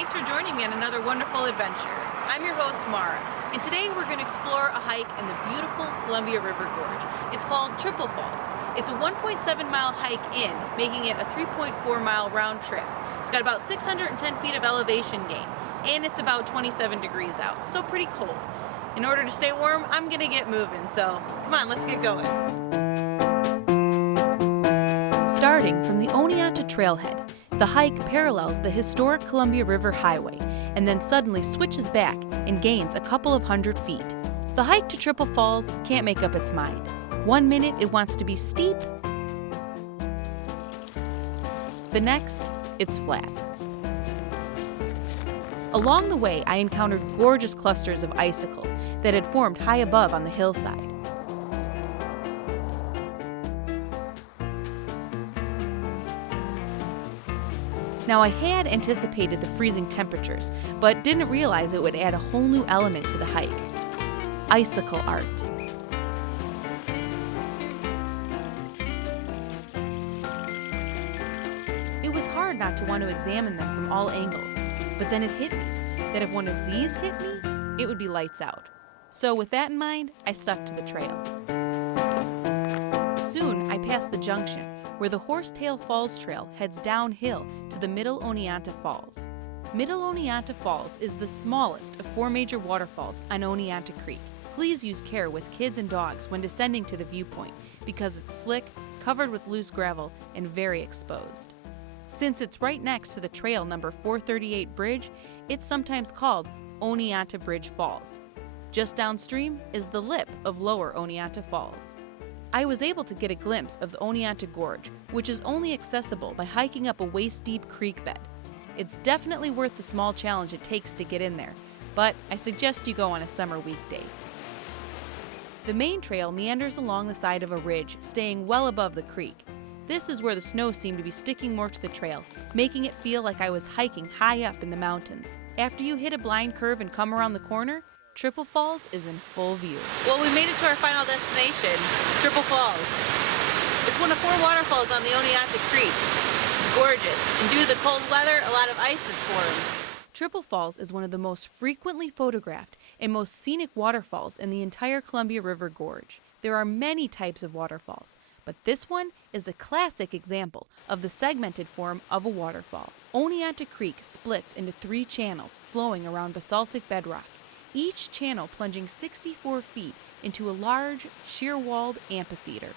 Thanks for joining me on another wonderful adventure. I'm your host, Mara, and today we're going to explore a hike in the beautiful Columbia River Gorge. It's called Triple Falls. It's a 1.7-mile hike in, making it a 3.4-mile round trip. It's got about 610 feet of elevation gain, and it's about 27 degrees out, so pretty cold. In order to stay warm, I'm going to get moving, so come on, let's get going. Starting from the Oneonta Trailhead, the hike parallels the historic Columbia River Highway and then suddenly switches back and gains a couple of hundred feet. The hike to Triple Falls can't make up its mind. 1 minute it wants to be steep, the next it's flat. Along the way, I encountered gorgeous clusters of icicles that had formed high above on the hillside. Now, I had anticipated the freezing temperatures, but didn't realize it would add a whole new element to the hike. Icicle art. It was hard not to want to examine them from all angles, but then it hit me that if one of these hit me, it would be lights out. So with that in mind, I stuck to the trail. Soon, I passed the junction, where the Horsetail Falls Trail heads downhill to the Middle Oneonta Falls. Middle Oneonta Falls is the smallest of 4 major waterfalls on Oneonta Creek. Please use care with kids and dogs when descending to the viewpoint because it's slick, covered with loose gravel, and very exposed. Since it's right next to the trail number 438 bridge, it's sometimes called Oneonta Bridge Falls. Just downstream is the lip of Lower Oneonta Falls. I was able to get a glimpse of the Oneonta Gorge, which is only accessible by hiking up a waist-deep creek bed. It's definitely worth the small challenge it takes to get in there, but I suggest you go on a summer weekday. The main trail meanders along the side of a ridge, staying well above the creek. This is where the snow seemed to be sticking more to the trail, making it feel like I was hiking high up in the mountains. After you hit a blind curve and come around the corner, Triple Falls is in full view. Well, we made it to our final destination, Triple Falls. It's one of 4 waterfalls on the Oneonta Creek. It's gorgeous, and due to the cold weather, a lot of ice is formed. Triple Falls is one of the most frequently photographed and most scenic waterfalls in the entire Columbia River Gorge. There are many types of waterfalls, but this one is a classic example of the segmented form of a waterfall. Oneonta Creek splits into 3 channels flowing around basaltic bedrock, each channel plunging 64 feet into a large, sheer-walled amphitheater.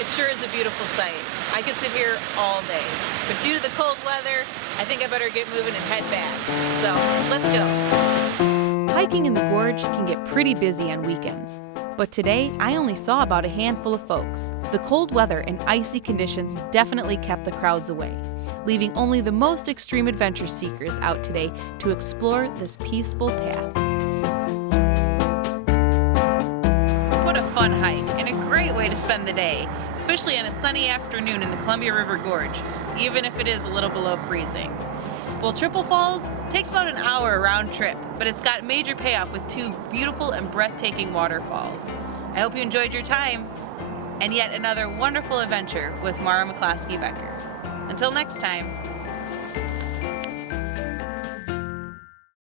It sure is a beautiful sight. I could sit here all day, but due to the cold weather, I think I better get moving and head back. So, let's go. Hiking in the gorge can get pretty busy on weekends, but today I only saw about a handful of folks. The cold weather and icy conditions definitely kept the crowds away, leaving only the most extreme adventure seekers out today to explore this peaceful path. What a fun hike and a great way to spend the day, especially on a sunny afternoon in the Columbia River Gorge, even if it is a little below freezing. Well, Triple Falls takes about an hour round trip, but it's got major payoff with 2 beautiful and breathtaking waterfalls. I hope you enjoyed your time and yet another wonderful adventure with Mara McCloskey Becker. Until next time.